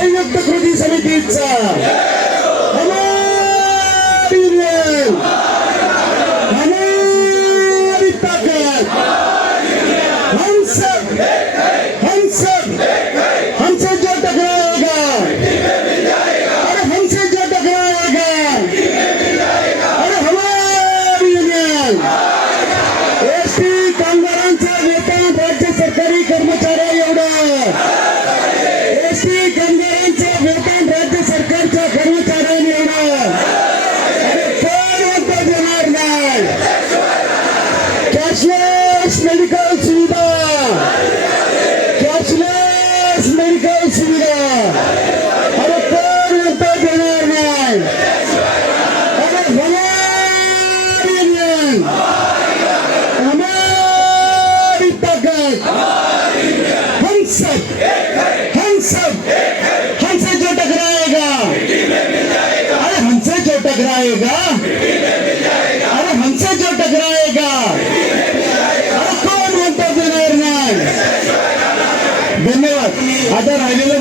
संयुक्त कृती समितीचा हमारी युनियन हमारी कॅशलेस मेडिकल सुविधा कैशलेस मेडिकल सुविधा अरे कोण म्हणतं देणार नाही अरे हमारी हमारी ताकत हम सब हम सब हमसे जो टकराएगा अरे हमसे जो टकराएगा अरे हमसे जो टकराएगा आता राहिलेलं